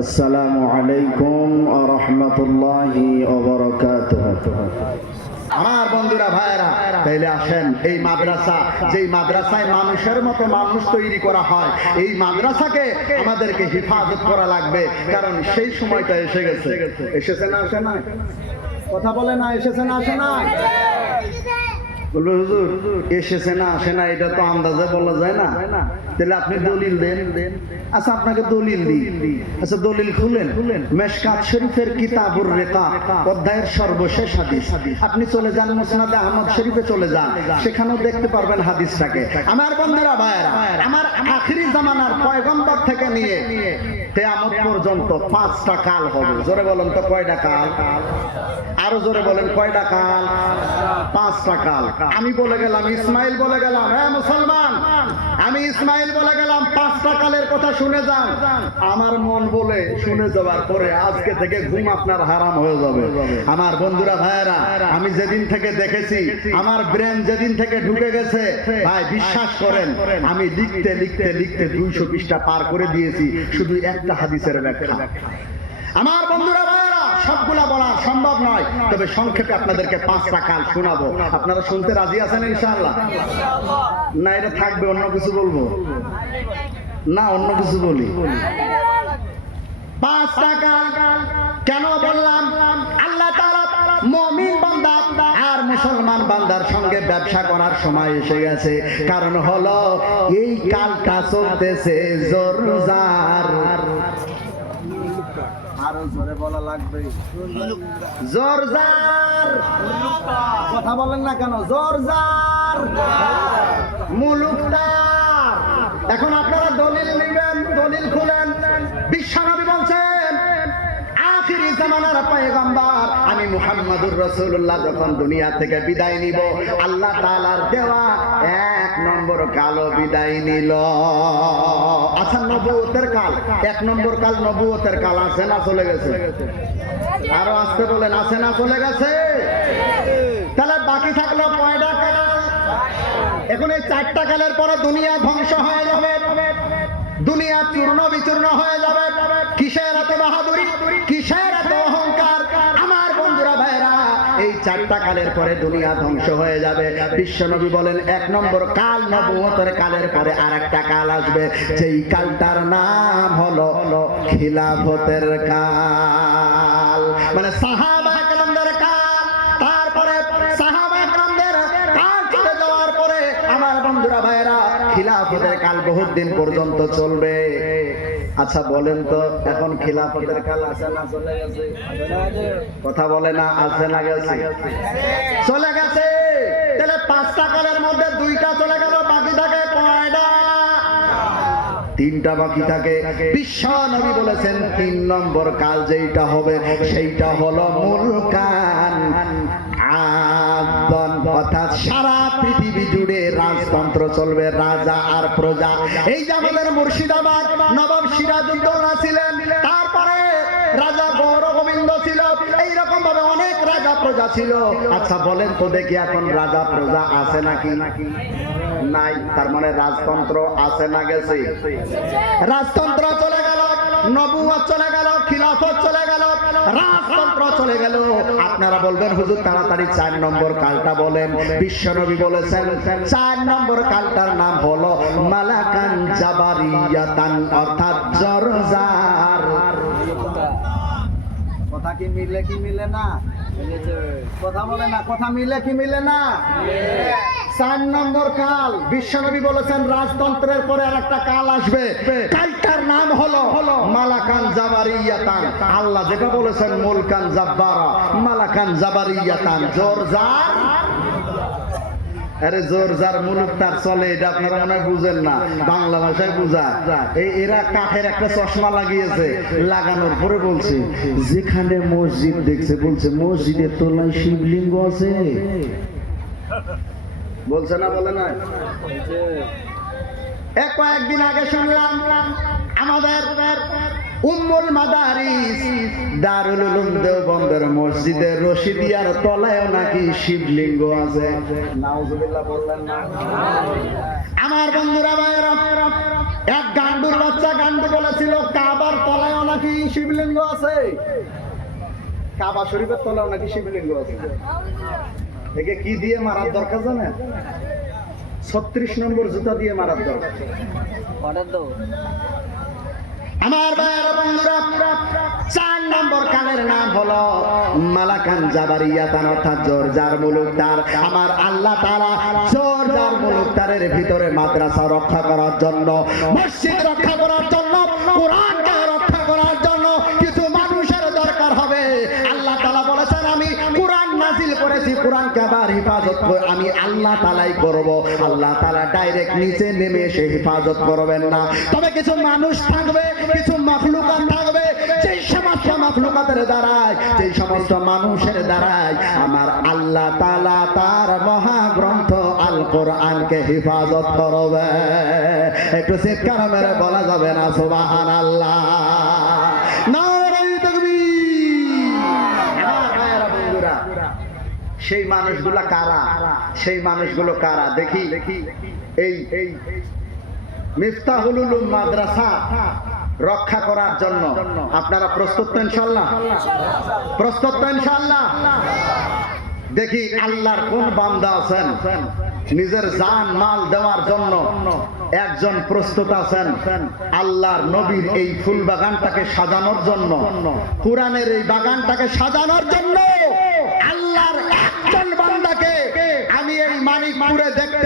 আসসালামু আলাইকুম রহমতুল্লাহি আমার বন্ধুরা ভাইরা তাইলে আসেন। এই মাদ্রাসা, যেই মাদ্রাসায় মানুষের মতো মানুষ তৈরি করা হয়, এই মাদ্রাসাকে আমাদেরকে হেফাজত করা লাগবে। কারণ সেই সময়টা এসে গেছে। এসেছে না আসে না কথা বলে না, এসেছে না আসে না হুজুর, এসেছে না, আসে না, এটা তো আন্দাজে বলা যায় না। তাহলে আপনি দলিল দেন। আচ্ছা আপনাকে দলিল দিই। আচ্ছা দলিল খুলেন। মেশকাত শরীফের কিতাবুর রেখা, অধ্যায়ের সর্বশেষ হাদিস। আপনি চলে যান মুসনাদে আহমদ শরীফে চলে যান। সেখানেও দেখতে পারবেন হাদিসটাকে। আমার বন্ধুরা, ভাইয়েরা, আমার আখিরি জামানার পয়গম্বর থেকে নিয়ে কেয়ামত পর্যন্ত পাঁচটা কাল হবে। জোরে বলেন তো কয়টা কাল? আরও জোরে বলেন কয়টা কাল? পাঁচটা কাল। আমি বলে গেলাম, ইসমাইল বলে গেলাম হ্যাঁ মুসলমান। আমি ইসমাইল বলে গেলাম, পাঁচটা কালের কথা শুনে যান। আমার মন বলে শুনে যাওয়ার পরে আজকে থেকে ঘুম আপনার হারাম হয়ে যাবে। আমার বন্ধুরা, ভাইয়েরা, আমি যেদিন থেকে দেখেছি, আমার ব্রেন যেদিন থেকে ঢুকে গেছে, ভাই, বিশ্বাস করেন, আমি লিখতে লিখতে লিখতে দুইশো পৃষ্ঠা পার করে দিয়েছি, শুধু একটা হাদিসের ব্যাখ্যা। আমার বন্ধুরা, ভাইয়েরা সবগুলা বলা সম্ভব নয়। তবে সংক্ষেপে আপনাদেরকে পাঁচটা কাল শোনাবো। আপনারা শুনতে রাজি আছেন ইনশাআল্লাহ? না, এটা থাকবে, অন্য কিছু বলব? না, অন্য কিছু বলি। পাঁচটা কাল কেন বললাম? আল্লাহ তাআলা বান্দা আর মুসলমান বান্দার সঙ্গে ব্যবসা করার সময় এসে গেছে। কারণ হলো, এই কালটা চলতেছে জোরজার আরও জোরে বলা লাগবে। কথা বলেন না কেন? জোরজার! মুলুকদার এখন আপনারা দলিল নেবেন দলিল খুলেন। বিশ্বনবী বলছেন আখিরি জামানার পয়গম্বর আমি মুহাম্মাদুর রাসূলুল্লাহ যখন দুনিয়া থেকে বিদায় নিব আল্লাহ তাআলার দেওয়া নম্বর কালো বিদায় নিল। আচ্ছা নবুয়তের কাল। এক নম্বর কাল নবুয়তের কাল আছে না চলে গেছে? আরও আসতে বলেন, আছে না চলে গেছে? তাহলে বাকি থাকল কয়টা কাল? এখন এই চারটা কালের পরে দুনিয়া ধ্বংস হয়ে যাবে। দুনিয়া চূর্ণ বিচূর্ণ হয়ে যাবে। কিসের এত বাহাদুরি? কিসের চারটা কালের পরে দুনিয়া ধ্বংস হয়ে যাবে। বিশ্বনবী বলেন, এক নম্বর কাল নবুয়তের কালের পরে আর একটা কাল আসবে। যেই কালটার নাম হলো খিলাফতের কাল। মানে সাহাবা কাল। তারপরে খিলাফতের কাল বহুত দিন পর্যন্ত চলবে। আচ্ছা বলেন তো, এখন খিলাফতের কাল আছে না চলে গেছে? কথা বলে না, আছে না গেছে? চলে গেছে। তাহলে পাঁচটা কালের মধ্যে দুইটা চলে গেল, বাকি থাকে তিনটা বাকি থাকে। বিশ্ব নবী বলেছেন, তিন নম্বর কাল যেইটা হবে, সেইটা হলো মূল কান অর্থাৎ সারা পৃথিবী জুড়ে রাজতন্ত্র চলবে, রাজা আর প্রজা। এই যে আমাদের মুর্শিদাবাদ, নবাব সিরাজউদ্দৌলা ছিলেন, তারপরে রাজা গৌর গোবিন্দ ছিল এইরকম ভাবে অনেক রাজা প্রজা ছিল। আচ্ছা বলেন তো দেখি এখন রাজা প্রজা আছে নাকি? নাই, তার মানে রাজতন্ত্র আছে না গেছে? রাজতন্ত্র চলে গেল নবুয়ত চলে গেল, খিলাফত চলে গেল, রাজতন্ত্র চলে গেল। আপনারা বলবেন, হুজুর, তাড়াতাড়ি চার নম্বর কালটা বলেন। বিশ্বনবী বলেছেন, চার নম্বর কালটার নাম হলো মালাকান জাবারিয়াতান, অর্থাৎ জরজার। কথা কি মিলে কি মিলে না? কাল, বিশ্বনবী বলেছেন, রাজতন্ত্রের পরে আর একটা কাল আসবে। কালটার নাম হলো হলো মালাকান জাবারিয়াতান। আল্লাহ যেটা বলেছেন, মুলকান জাব্বারা, মালাকান জাবারিয়াতান। জোরজার আরে জোর যার তার চলে আপনারা মনে বুঝেন না। বাংলা ভাষায় এই এরা কাঠের একটা চশমা লাগিয়েছে, লাগানোর যেখানে মসজিদ দেখছে, বলছে, মসজিদের তোলায় শিবলিঙ্গ আছে। বলছে না, বলে না কয়েকদিন আগে শুনলাম, আমাদের উম্মুল মাদারিস, দারুল উলুম দেওবন্দের মসজিদের রশিদিয়ার তলায়ও নাকি শিবলিঙ্গ আছে। নাউজুবিল্লাহ বললেন না। আমার বন্ধুরা ভাইরা এক গান্ডুর বাচ্চা গান্ডু বলেছিল, কাবার তলায়ও নাকি শিবলিঙ্গ আছে? কাবা শরীফের তলাও নাকি শিবলিঙ্গ আছে? একে কি দিয়ে মারার দরকার জানেন? ছত্রিশ নম্বর জুতা দিয়ে মারার দরকার। আমার ভাইয়ের বন্ধুরা, চার নম্বর কালের নাম হলো মালাকান জাবারিয়াতান অর্থাৎ জোর যার মুলুক তার। আমার আল্লাহ তারা জোর যার মুলুক তারের ভিতরে মাদ্রাসা রক্ষা করার জন্য, মসজিদ রক্ষা করার জন্য আমি আল্লাহ তালাই করব। আল্লাহ তাআলা ডাইরেক্ট নিচে নেমে এসে হেফাজত করবেন না। তবে কিছু মানুষ থাকবে, কিছু মাখলুকাত থাকবে, যেই সমস্ত মাখলুকাতের দ্বারায়, যেই সমস্ত মানুষের দ্বারায় আমার আল্লাহ তাআলা তার মহাগ্রন্থ আল কোরআনকে হেফাজত করবে। একটু চিৎকার মেরে বলা যাবে না, সুবহানাল্লাহ। নারায়ে তাকবীর সেই মানুষগুলা কারা? সেই মানুষগুলো কারা? দেখি। এই মিফতাহুল মাদ্রাসা রক্ষা করার জন্য আপনারা প্রস্তুত তো ইনশাল্লাহ প্রস্তুত তো ইনশাল্লাহ দেখি আল্লাহর কোন বান্দা আছেন? নিজের জান, মাল দেওয়ার জন্য একজন প্রস্তুত আছেন? আল্লাহর নবীর এই ফুল বাগানটাকে সাজানোর জন্য, কোরআনের এই বাগানটাকে সাজানোর জন্য আল্লাহর একজন বান্দাকে আমি এই মানিকপুরে দেখতে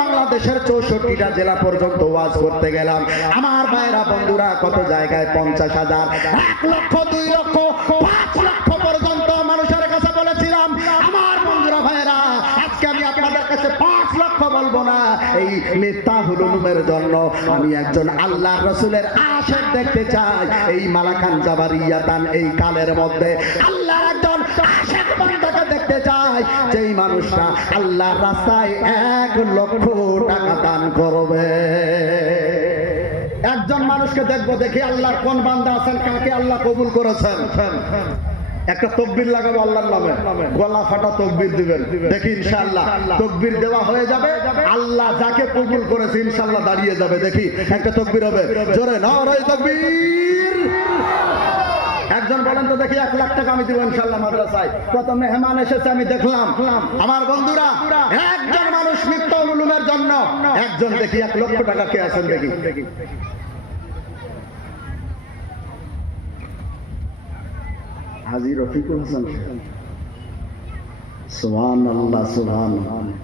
বাংলাদেশের চৌষট্টিটা জেলা পর্যন্ত ওয়াজ করতে গেলাম। আমার ভাইরা বন্ধুরা, কত জায়গায় পঞ্চাশ হাজার? এক লক্ষ, দুই লক্ষ, পাঁচ লক্ষ পর্যন্ত মানুষের কাছে বলেছিলাম। আমার বন্ধুরা ভাইরা আজকে আমি আপনাদের কাছে পাঁচ লক্ষ বলব না। এই মিথ্যা হুলুমের জন্য আমি একজন আল্লাহ রসুলের আশেক দেখতে চাই। এই মালাকান জাবারিয়াতান এই কালের মধ্যে আল্লাহ একজন আশেক বান্দাকে দেখতে চাই। যেই আল্লাহর রাস্তায় এক লক্ষ টাকা দান করবে। একজন মানুষকে দেখব দেখি আল্লাহর কোন বান্দা আছেন, কাকে আল্লাহ কবুল করেছেন। একটা তকবির লাগাবো আল্লাহর নামে। গলা ফাটা তকবির দিবেন। দেখি ইনশাআল্লাহ তকবির দেওয়া হয়ে যাবে। আল্লাহ যাকে কবুল করেছে ইনশাআল্লাহ দাঁড়িয়ে যাবে। দেখি একটা তকবির হবে। জোরে নারাই তকবির। একজন বলেন তো দেখি এক লাখ টাকা আমি দিব ইনশাল্লাহ মাদ্রাসায়। কত মেহমান এসেছে, আমি দেখলাম। আমার বন্ধুরা, একজন মানুষ মিত্ত উলুমের জন্য। একজন দেখি এক লক্ষ টাকা কে আছেন দেখি।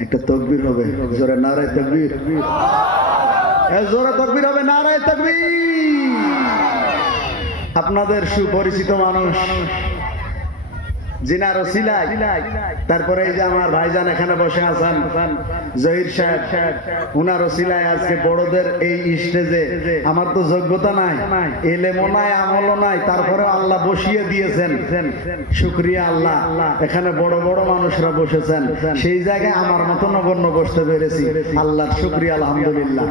একটা তকবীর হবে। জোরে নারায় তকবীর হবে, নারায় তকবীর। আপনাদের সুপরিচিত মানুষ। জিনার ওসিলাই তারপরে এই যে আমার ভাইজান এখানে বসে আছেন, জহির সাহেব। উনার ওসিলায় আজকে বড়দের এই স্টেজে। আমার তো যোগ্যতা নাই, এলেমও নাই, আমলও নাই তারপরে আল্লাহ বসিয়ে দিয়েছেন। শুক্রিয়া আল্লাহ, এখানে বড় বড় মানুষরা বসেছেন। সেই জায়গায় আমার মতো নগণ্য বসতে পেরেছি। আল্লাহ শুক্রিয়া, আলহামদুলিল্লাহ।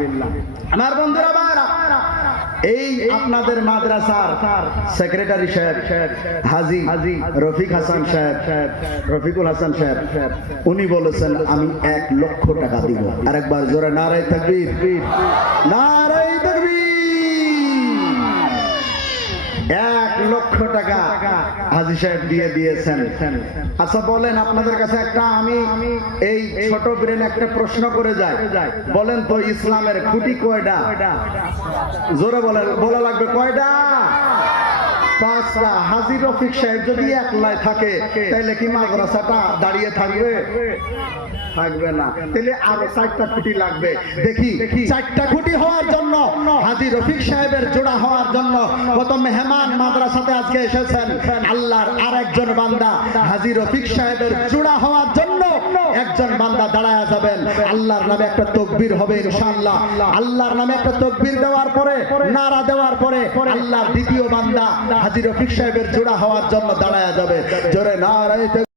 আমার বন্ধুরা বারা এই আপনাদের মাদ্রাসার সেক্রেটারি সাহেব, হাজি হাজি রফিক হাসান সাহেব, রফিকুল হাসান সাহেব, উনি বলেছেন, আমি এক লক্ষ টাকা দিব। আরেকবার জোরে নারায় থাকবি নারায় তাকবীর এক লক্ষ টাকা হাজি সাহেব দিয়ে দিয়েছেন। আচ্ছা বলেন আপনাদের কাছে একটা আমি এই ছোট ব্রেন একটা প্রশ্ন করে যাই। বলেন তো ইসলামের খুঁটি কয়টা? জোরে বলেন, বলা লাগবে কয়টা? রফিক সাহেব যদি একলাই থাকে তাহলে কি মাদ্রাসাটা দাঁড়িয়ে থাকবে? থাকবে না। তাহলে আরও চারটা খুঁটি লাগবে। দেখি, চারটা খুঁটি হওয়ার জন্য, হাজি রফিক সাহেবের জোড়া হওয়ার জন্য কত মেহমান মাদ্রাসাতে আজকে এসেছেন। আল্লাহর আরেকজন বান্দা, হাজি রফিক সাহেবের জোড়া হওয়ার জন্য একজন বান্দা দাঁড়ায় যাবেন। আল্লাহর নামে একটা তকবির হবে ইনশাআল্লাহ। আল্লাহর নামে একটা তকবির দেওয়ার পরে, নারা দেওয়ার পরে আল্লাহর দ্বিতীয় বান্দা হাজির রফিক সাহেবের জোড়া হওয়ার জন্য দাঁড়ায় যাবে। জোরে নারায়